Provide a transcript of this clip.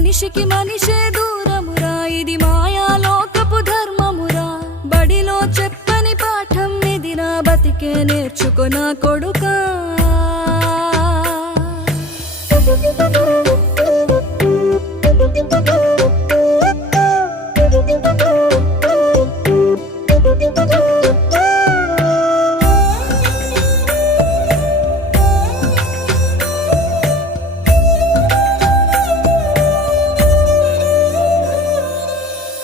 మనిషికి మనిషే దూరమురా ఇది మాయాలోకపు ధర్మమురా బడిలో చెప్పని పాఠం ఇది నా బతికే నేర్చుకున్నా కొడుకా